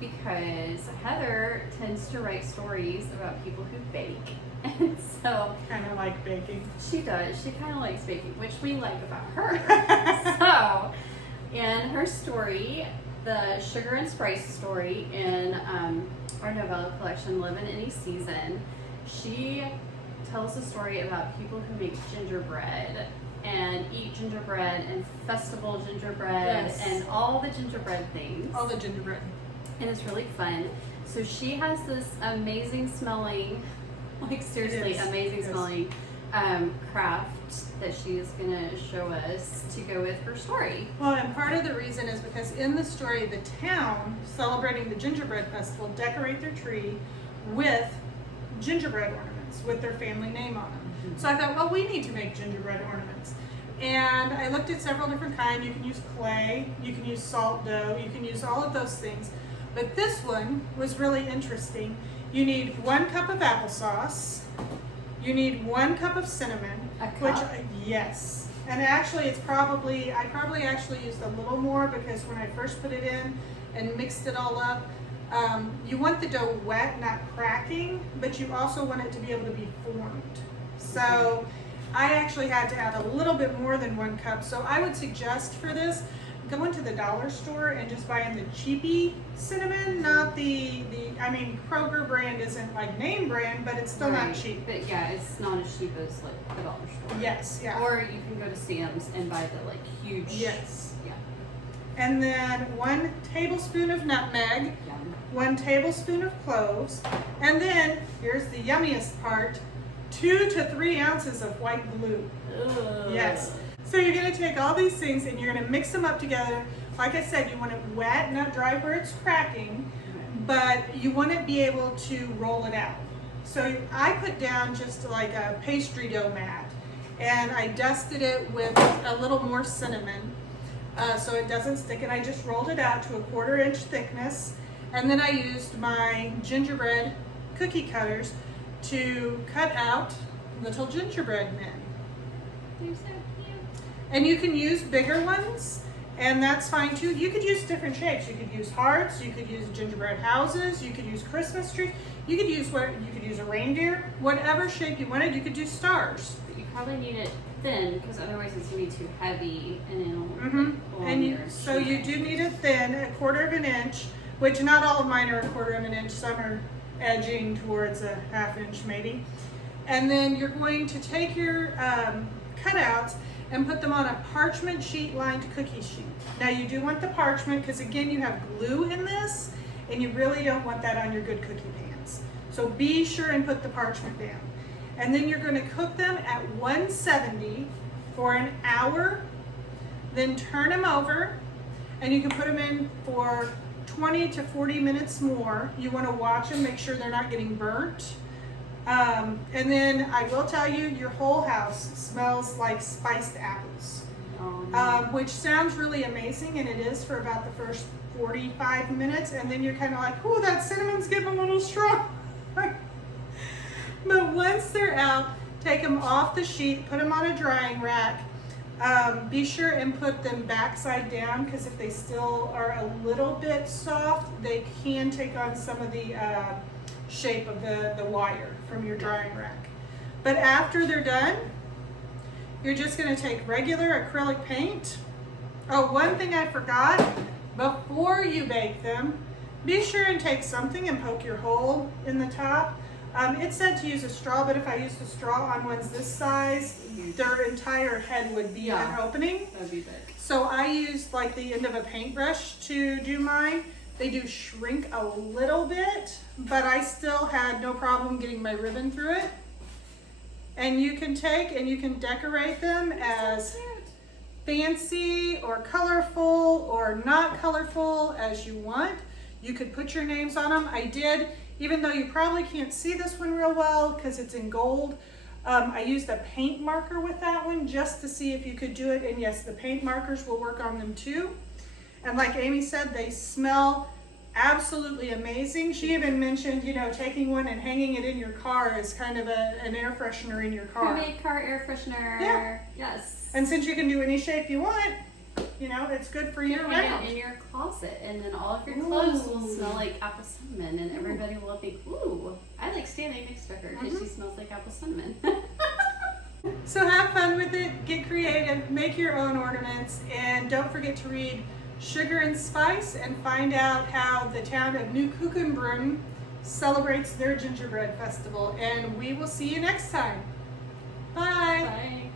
because Heather tends to write stories about people who bake. And so Kind of like baking. she does. She kind of likes baking, which we like about her. So, in her story, the Sugar and Spice story in our novella collection, Live in Any Season, she tells a story about people who make gingerbread and eat gingerbread and festival gingerbread Yes. and all the gingerbread things. All the gingerbread. And it's really fun. So she has this amazing smelling, like seriously It is. amazing Yes. smelling craft that she's gonna show us to go with her story. Well, and part of the reason is because in the story, the town celebrating the gingerbread festival decorate their tree with gingerbread ornaments with their family name on them. So I thought, well, we need to make gingerbread ornaments. And I looked at several different kinds. You can use clay, you can use salt dough, you can use all of those things. But this one was really interesting. You need 1 cup of applesauce. You need 1 cup of cinnamon. A cup? Which, yes. And actually, I probably actually used a little more because when I first put it in and mixed it all up, you want the dough wet, not cracking, but you also want it to be able to be formed. So I actually had to add a little bit more than 1 cup. So I would suggest for this, go into the dollar store and just buy in the cheapy cinnamon, not I mean, Kroger brand isn't like name brand, but it's still Right. not cheap. But yeah, it's not as cheap as like the dollar store. Yes, yeah. Or you can go to Sam's and buy the like huge. Yes. Yeah. And then 1 tablespoon of nutmeg, Yum. 1 tablespoon of cloves, and then, here's the yummiest part, 2 to 3 ounces of white glue. Ugh. Yes. So you're gonna take all these things and you're gonna mix them up together. Like I said, you want it wet, not dry where it's cracking, but you want to be able to roll it out. So I put down just like a pastry dough mat and I dusted it with a little more cinnamon so it doesn't stick, and I just rolled it out to a 1/4 inch thickness, and then I used my gingerbread cookie cutters to cut out little gingerbread men. They're so cute. And you can use bigger ones, and that's fine too. You could use different shapes. You could use hearts, you could use gingerbread houses, you could use Christmas trees, you could use a reindeer, whatever shape you wanted. You could do stars. But you probably need it thin because otherwise it's gonna be too heavy and it'll Mm-hmm. like, blow on And your so you shoe. do need it thin, a 1/4 inch, which not all of mine are a 1/4 inch. Some are edging towards a 1/2 inch maybe. And then you're going to take your cutouts and put them on a parchment sheet lined cookie sheet. Now you do want the parchment because again you have glue in this and you really don't want that on your good cookie pans. So be sure and put the parchment down. And then you're going to cook them at 170 for an hour, then turn them over, and you can put them in for 20 to 40 minutes more. You want to watch them, make sure they're not getting burnt. And then I will tell you, your whole house smells like spiced apples, which sounds really amazing, and it is for about the first 45 minutes, and then you're kind of like, ooh, that cinnamon's getting a little strong. But once they're out, take them off the sheet, put them on a drying rack. Be sure and put them backside down because if they still are a little bit soft, they can take on some of the shape of the wire from your drying rack. But after they're done, you're just going to take regular acrylic paint. Oh, one thing I forgot, before you bake them, be sure and take something and poke your hole in the top. It said to use a straw, but if I used a straw on ones this size, their entire head would be an opening. That'd be big. So I used like the end of a paintbrush to do mine. They do shrink a little bit, but I still had no problem getting my ribbon through it. And you can take and you can decorate them as fancy or colorful or not colorful as you want. You could put your names on them. I did, even though you probably can't see this one real well because it's in gold. I used a paint marker with that one just to see if you could do it. And yes, the paint markers will work on them too. And like Amy said, they smell absolutely amazing. She even mentioned, you know, taking one and hanging it in your car is kind of an air freshener in your car. Homemade car air freshener. Yeah. Yes. And since you can do any shape you want, You know, it's good for You year can hang round. it in your closet, and then all of your clothes will Ooh. smell like apple cinnamon, and everybody will think, "Ooh, I like standing next to her because she smells like apple cinnamon." So have fun with it, get creative, make your own ornaments, and don't forget to read Sugar and Spice and find out how the town of New Kuchenbrunn celebrates their gingerbread festival. And we will see you next time. Bye. Bye.